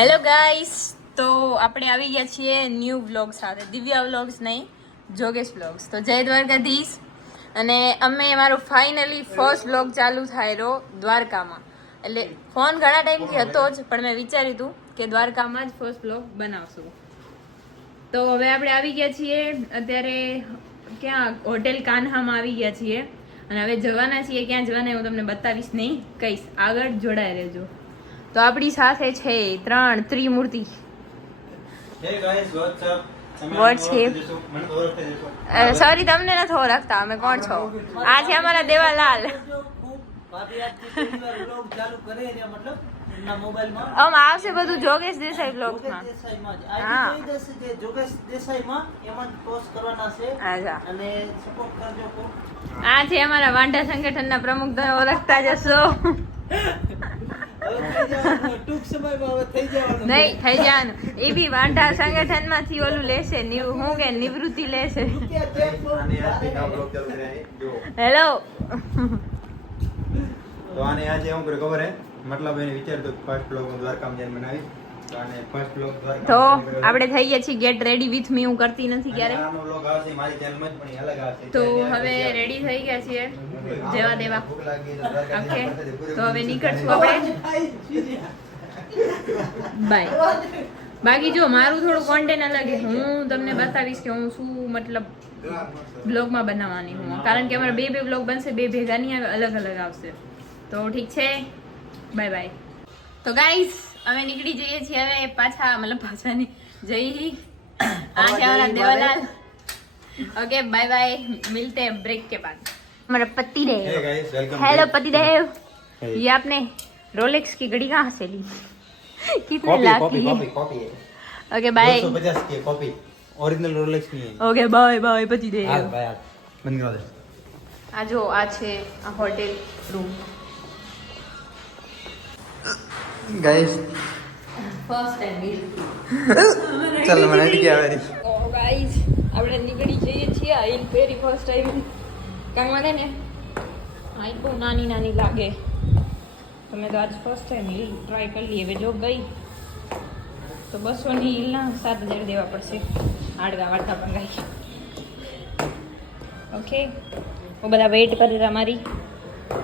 Hello guys, તો આપણે આવી ગયા છીએ ન્યૂ વ્લોગ સાથે. દિવ્યા વ્લોગ્સ નહીં, જોગેશ વ્લોગ્સ. તો જય દ્વારકાધીશ. અને અમે મારો ફાઇનલી ફર્સ્ટ વ્લોગ ચાલુ થાય રહ્યો દ્વારકામાં. એટલે ફોન ઘણા ટાઈમથી હતો જ, પણ મેં વિચાર્યું હતું કે દ્વારકામાં જ ફર્સ્ટ વ્લોગ બનાવશું. તો હવે આપણે આવી ગયા છીએ અત્યારે ક્યાં, હોટેલ કાન્હામાં આવી ગયા છીએ. અને હવે જવાના છીએ. ક્યાં જવાના હું તમને બતાવીશ નહીં, કહીશ. આગળ જોડાઈ રહેજો. તો આપણી સાથે છે ત્રિમૂર્તિ. સોરી, તમને નથી ઓળખતા અમે કોણ છો. આ છે અમારા દેવાલાલ. આમ આવશે બધું જોગેશ દેસાઈ બ્લોગ્સમાં. હા, આ છે અમારા વાંઢા સંગઠનના પ્રમુખ. તમે ઓળખતા જશો. નહીં થઈ જવાનું. એ બી વાંઢા સંગઠન માંથી ઓલું લેશે, હું કે નિવૃત્તિ લેશે. હેલો. તો આને આજે હું ખબર હે, મતલબ એને વિચારતો ફર્સ્ટ બ્લોગ દ્વારકામાં જઈને બનાવી. તો આપણે થઈ ગયા છીએ ગેટ રેડી વિથ મી. હું કરતી નથી ક્યારે. તો હવે રેડી થઈ ગયા છીએ, જેવા દેવા. ઓકે, તો હવે નીકળશું આપણે. બાય. બાકી જો મારું થોડું કોન્ટેન્ટ અલગ છે. હું તમને બતાવીશ કે હું શું મતલબ બ્લોગમાં બનાવવાની હું, કારણ કે અમારા બે બ્લોગ બનશે, બે ભેગા નહીં આવે, અલગ અલગ આવશે. તો ઠીક છે, બાય બાય. તો ગાઈસ અમે નીકળી જઈએ છીએ હવે પાછા, મતલબ પાછા નહીં જઈ. આ છે हमारा देवालाल. ओके बाय बाय, मिलते हैं ब्रेक के बाद. हमारा पतिदेव. हेलो पतिदेव. ये आपने रोलेक्स की घड़ी कहाँ से ली? कितने लाख की है? Okay bye. 250 की कॉपी, ओरिजिनल रोलेक्स नहीं है. ओके बाय बाय पतिदेव. हाल भाई हाल बंद करा दे. આ જો આ છે આ hotel room. Guys first time चल મને અડી ગયા વેરી. ઓ ગાઈસ આપણે નીકળી જઈએ છીએ. આ હિલ ફેરી ફર્સ્ટ ટાઈમ કાંઈ મને ને આ બહુ નાની નાની લાગે. તો મેં તો આજ ફર્સ્ટ ટાઈમ હિલ ટ્રાય કરી લઈએ. હવે જો ગઈ તો 200ની હિલના 7000 દેવા પડશે. હાડકા વાડકા પણ ગાઈ. ઓકે, હું બધા વેઇટ કરે અમારી.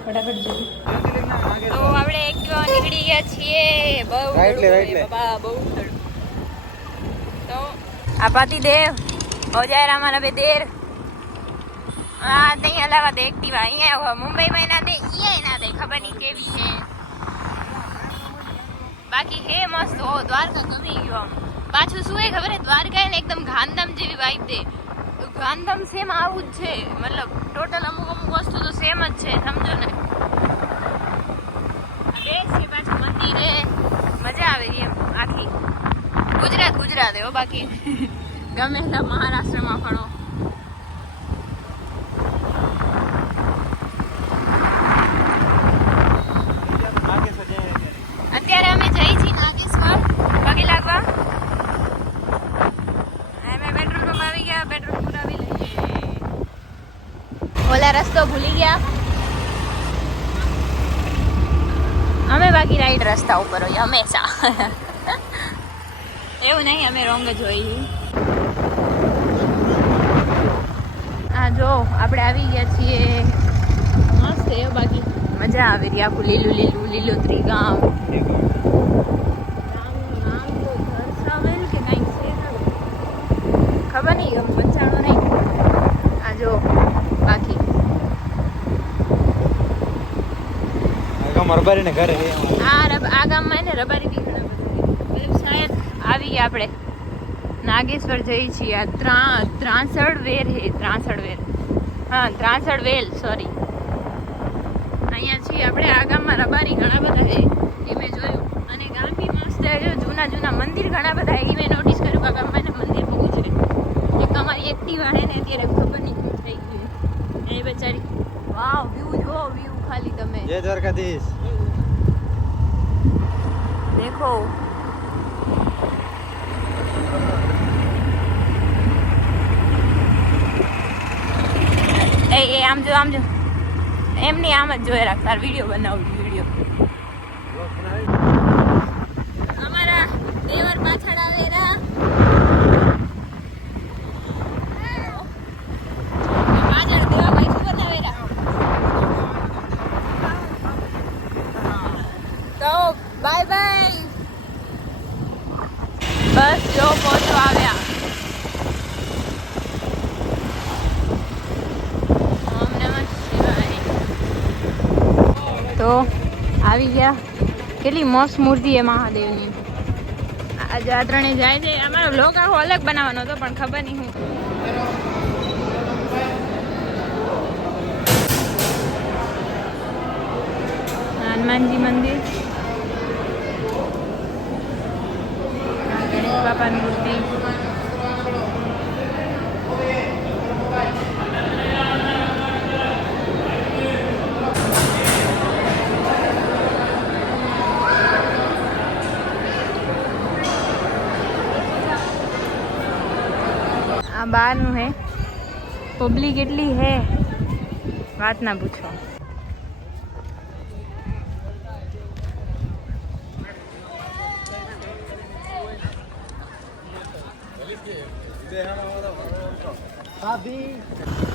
ફટાફટ જઈએ. તો આપણે એકટીવા નીકળી ગયા છીએ. બહુ બાબા બહુ. તો આ પતિદેવ हो जाए हमारा बे देर. हाँ नहीं अलावा दे एक्टिवा અહીંયા મુંબઈ માં ના દે, અહીંયા ના દે, ખબર નહીં કેવી છે. બાકી હે મસ્ત. હો દ્વારકા ગમી ગયો. પાછું શું હે ખબર હે, દ્વારકા ને એકદમ ગાંધીધામ જેવી વાઇબ દે. ગાંધીધામ સેમ આવું જ છે, મતલબ ટોટલ અમુક વસ્તુ તો સેમ જ છે, સમજો ને. છે પાછું મંદિર હે, મજા આવે એમ. આખી ગુજરાત હો. બાકી ગમે એટલા મહારાષ્ટ્રમાં ફરો. અત્યારે અમે જઈ છીએ નાગેશ્વર પગે લાગવા. અમે પેટ્રોલ પંપ આવી ગયા, પેટ્રોલ પુરાવી લઈએ. ઓલા રસ્તો ભૂલી ગયા અમે. બાકી રાઈટ રસ્તા ઉપર હોય હંમેશા. એવું નહીં અમે રોંગ જ હોઈએ. હા જો આપણે આવી ગયા છીએ. મસ્ત છે બાકી મજા આવે રહી. આખું લીલોતરી ગામ. ગામનું નામ તો ઘરસાવેલ કે કંઈક છે, ખબર નહીં, પંચાણું નહીં. આ જો બાકી રબારી ને ઘરે આ ગામમાં એને રબારી બી ઘણા બધા. મતલબ શાયદ આવી ગયા આપણે નાગેશ્વર જઈએ છીએ. આ ત્રાંસડ વેર હે, ત્રાંસડ વેર. હા ત્રાંસડ વેલ, સોરી. અહીંયા છીએ આપણે. આ ગામમાં રબારી ઘણા બધા છે એ મેં જોયું. અને ગામ બી મસ્ત છે. જૂના મંદિર ઘણા બધા એ મેં નોટિસ કર્યું કે આ ગામમાં એને મંદિર બહુ છે. એક અમારી એક્ટિવા હે ને અત્યારે ખબર નહીં શું થઈ ગયું એ બેચારી. વાવ, વ્યૂ જો, વ્યૂ ખાલી તમે. જય દ્વારકાધીશ. દેખો એ આમ જો એમ નહીં, આમ જ જોઈ રાખ. તાર વિડીયો બનાવું, વિડીયો. અમારા જો પહોંચો આવ્યા. ઓમ નમઃ શિવાય. તો આવી ગયા. કેટલી મસ્ત મૂર્તિ છે મહાદેવની. આજે આ ત્રણે જાય છે. અમારો બ્લોગ આખો અલગ બનાવવાનો હતો પણ ખબર નહીં હું. હનુમાનજી મંદિર, ગણેશ બાપાની મૂર્તિ. આ બહારનું હે. પબ્લિક એટલી હે વાત ના પૂછો.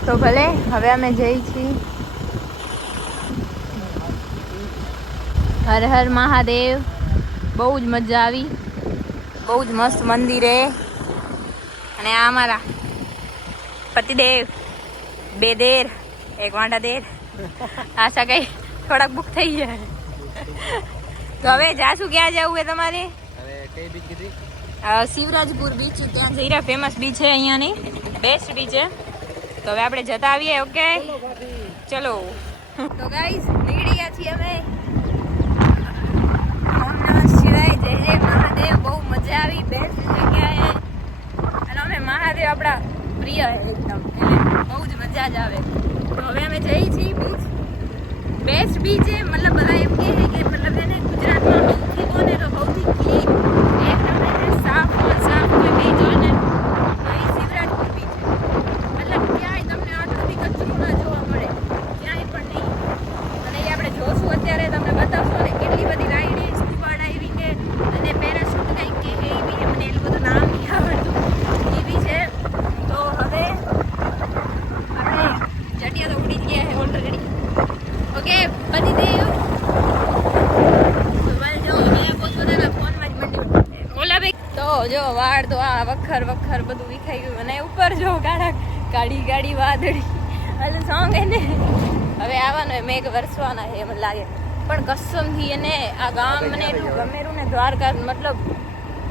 તો ભલે હવે અમે જઈ છીએ. હર હર મહાદેવ. બહુ જ મજા આવી. બહુ જ મસ્ત મંદિર હે. અને આ અમારા પતિદેવ, બે દેર, એક વાંડા દેર. આશા કઈ થોડાક બુક થઈ જાય. તો હવે જાશું. ક્યાં જવું છે તમારે? શિવરાજપુર બીચ. ત્યાં જઈરા ફેમસ બીચ છે અહીંયાની, બેસ્ટ બીચ છે. તો હવે આપણે જતા આવીએ. ઓકે ચલો. તો ગાઈસ નીકળી ગયા છીએ અમે. ઓમ નમઃ શિવાય. જય જય મહાદેવ. બહુ મજા આવી. બેસ્ટ જગ્યાએ. અને અમે મહાદેવ આપણા પ્રિય છે એકદમ, એટલે બહુ જ મજા જ આવે. તો હવે અમે જઈએ છીએ બીચ. બેસ્ટ બીચ છે. મતલબ બધા એમ કહે છે કે મતલબ એને ગુજરાતમાં સૌથી બનેલો સૌથી ક્લીન એકદમ સાફ કોઈ બીચ હોય ને તો એ શિવરાજપુર બીચ છે. મતલબ ક્યાંય તમને આટલું બી કચરો ના જોવા મળે, ક્યાંય પણ નહીં. અને એ આપણે જોશું અત્યારે, તમને બતાવશો ને કેટલી બધી રાઈડ, સ્કૂબા ડાઇવિંગ અને પેરાશૂટ કંઈક કે એ બી. મને એટલું બધું નામ નહીં આવડતું. એ બી છે. તો હવે આપણે જટિયા તો ઉડી ગયા છે ઓલરેડી. ઓકે પતિદેવ. તો જો વાળ તો આ વખર બધું વિખાઈ ગયું. અને ઉપર જો ગાડી વાદળી એટલે સોંગ એને હવે આવવાનું હોય. મેઘ વરસવાના છે મને લાગે. પણ કસમથી એને આ ગામ મને એટલું ગમેરું ને. દ્વારકા મતલબ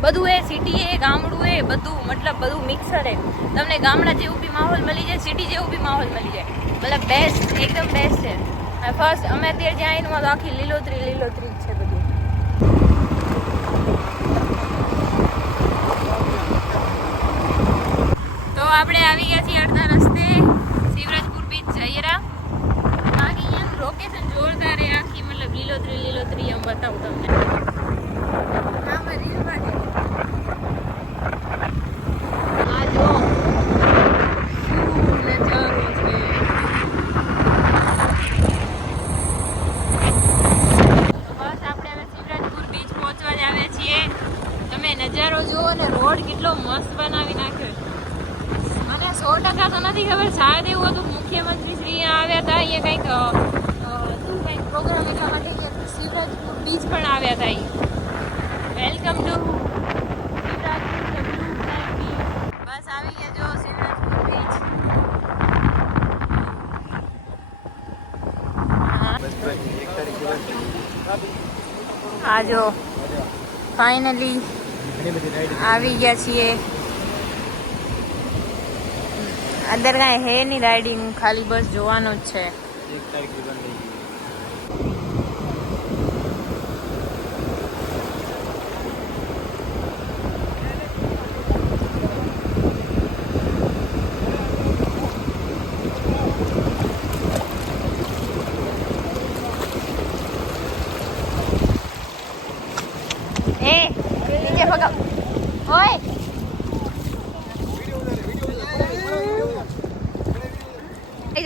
બધું એ સિટી એ ગામડું એ બધું મતલબ બધું મિક્સર એ. તમને ગામડા જેવું બી માહોલ મળી જાય, સિટી જેવું બી માહોલ મળી જાય. મતલબ બેસ્ટ, એકદમ બેસ્ટ છે. ફર્સ્ટ અમે અત્યારે જ્યાં આવીને તો આખી લીલોતરી જ છે બધું. તો આપણે આવી ગયા છીએ અડધા રસ્તે. શિવરાજપુર બીચ જઈરા. બાકી અહીંયા લોકેશન જોરદાર છે આખી. મતલબ લીલોતરી એમ બતાવું તમને. આમાં રીલ માટે આ જો શું નજારો છે. બસ આપણે હવે શિવરાજપુર બીચ પહોંચવા જ આવ્યા છીએ. તમે નજારો જુઓ ને. રોડ કેટલો મસ્ત બનાવી નાખ્યો. મને 100% તો નથી ખબર. શાયદ એવું હતું મુખ્યમંત્રી શ્રી આવ્યા હતા અહીંયા કંઈક પ્રોગ્રામ એટલા માટે કે શિવરાજપુર બીચ પણ આવ્યા હતા. Welcome to Shivrajpur blue flag beach. બસ આવી ગયા જો શિવરાજપુર બીચ. આ જો ફાઇનલી આવી ગયા છીએ. અંદર કાંઈ હે નહીં રાઇડિંગ, ખાલી બસ જોવાનું જ છે. નીચે પકડ. ઓય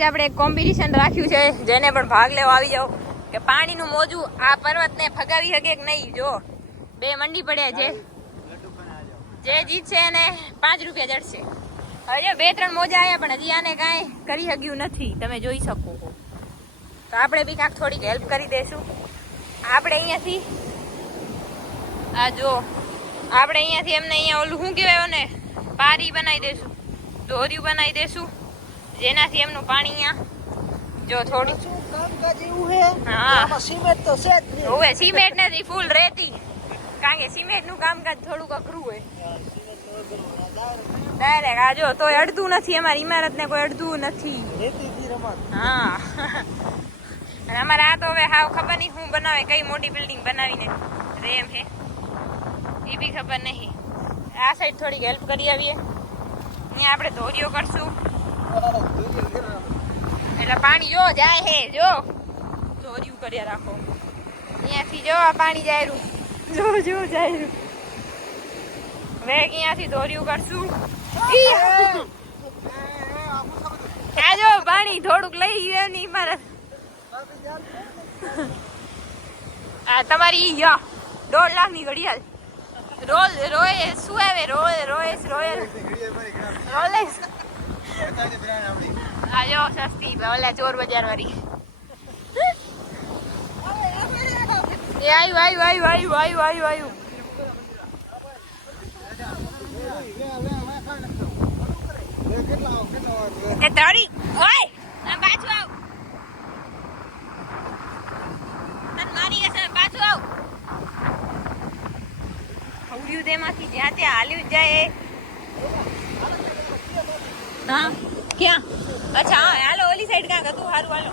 આપણે એક કોમ્પિટિશન રાખ્યું છે. જેને પણ ભાગ લેવા આવી જાવ કે પાણીનું મોજું આ પર્વતને ફગાવી શકે કે નહીં. જો બે મંડી પડ્યા છે. જે જીતશે એને 5 રૂપિયા જડશે. હવે 2-3 મોજા આવ્યા પણ હજી આને કાંઈ કરી શક્યું નથી. તમે જોઈ શકો. તો આપણે બી કાંઈક થોડીક હેલ્પ કરી દઈશું. આપણે અહીંયાથી આ જો આપણે અહીંયાથી એમને અહીંયા ઓલું શું કહેવાય ને પારી બનાવી દેશું, દોર્યું બનાવી દેશું, જેનાથી એમનું પાણી અહીંયા જો થોડું કામકાજ એવું હે હા આમાં સિમેન્ટ તો છે જ નહીં. હવે સિમેન્ટ નથી ફૂલ રેતી, કારણ કે સિમેન્ટ નું કામકાજ થોડુંક અઘરું હોય. ડાયરેક્ટ આ જો તોય અડધું નથી, અમારી ઇમારત ને કોઈ અડધું નથી. રેતીથી રમત. હા અને અમારે આ તો હવે હાવ ખબર નહીં હું બનાવે, કઈ મોટી બિલ્ડિંગ બનાવીને રેમ હે એ બી ખબર નહીં. આ સાઈડ થોડીક હેલ્પ કરી આવીએ, અહીંયા આપણે ધોરીઓ કરશું એટલે પાણી જો જાય હે, જો ધોરીયું કર્યા રાખો, અહીંયાથી જો આ પાણી જાય રહ્યું, જો જો જાય રહ્યું. હવે અહીંયાથી ધોરીયું કરશું. આ જો પાણી થોડુંક લઈ ગયું ની ઇમારત. આ તમારી યા 1.5 લાખ ની ઘડિયાળ રોય શું આવે રોલેક્સ આ જો સસ્તી ઓલા ચોર બજાર વાળી. એ આવ્યું. એ તારી ઓય આ પાછું આવ, તન મારી હશે પાછું આવ. હવડ્યું તેમાંથી જ્યાં ત્યાં હાલ્યું જાય. હા ક્યાં? अच्छा हाँ हालो ओली साइड का तू हारू हालो.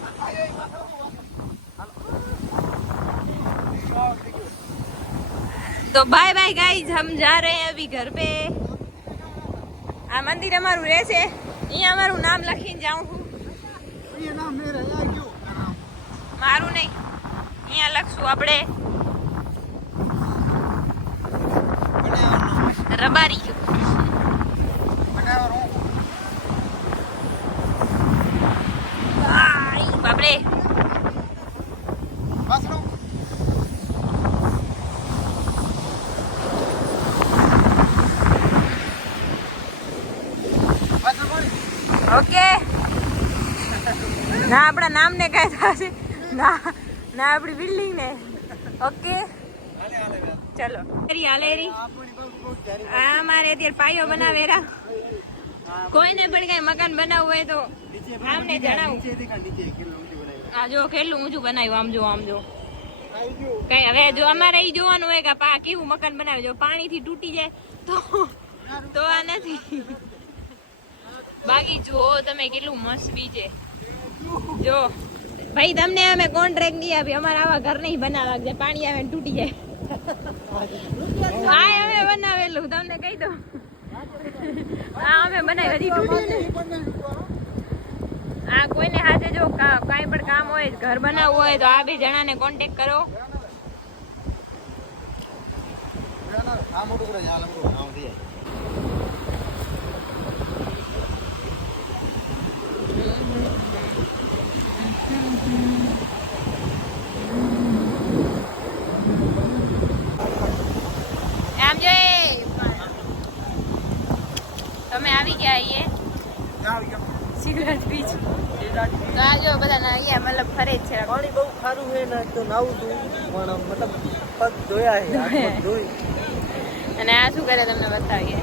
तो बाय बाय गाइस, हम जा रहे हैं अभी घर पे. આ મંદિર અમારું રહેશે, અહીંયા અમારું નામ લખીને જાઉં છું. મારું નહીં, અહીંયા લખશું આપણે રબારી. બાપરે ઓકે ના આપણા નામ ને કઈ થશે ના આપણી બિલ્ડિંગ ને. ઓકે ચલો હાલેરી આ મારે અત્યારે પાયો બનાવેરા. કોઈને પણ કઈ મકાન બનાવવું હોય તો આમને જણાવું. આ જો કેટલું ઊંચું બનાવ્યું, આમ જો કઈ હવે જો અમારે ઈ જોવાનું હોય કે પા કેવું મકાન બનાવે. જો પાણી થી તૂટી જાય તો આ નથી. બાકી જો તમે કેટલું મસ્ત બીજ છે. જો ભાઈ તમને અમે કોન્ટ્રાક્ટ નહીં આપી, અમારે આવા ઘર નહીં બનાવવા જે પાણી આવે ને તૂટી જાય. હા અમે બનાવેલું તમને કહી દો. હા અમે બનાવી હજી તૂટ્યું. આ કોઈને હાથે જો કાંઈ પણ કામ હોય, ઘર બનાવવું હોય તો આ બે જણાને કોન્ટેક્ટ કરો. આમ જો તમે આવી ગયા અહીંયા સિગરેટ પી છો તો આ જો બધા અહીંયા મતલબ ફરે જ છે. પાણી બહુ ખારું છે ને તો નાવું તું પણ મતલબ પગ ધોયા છે, હાથ પગ ધોઈ. અને આ શું કરે તમને બતાવીએ.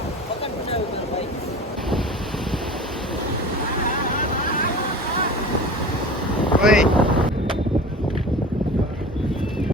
ઓય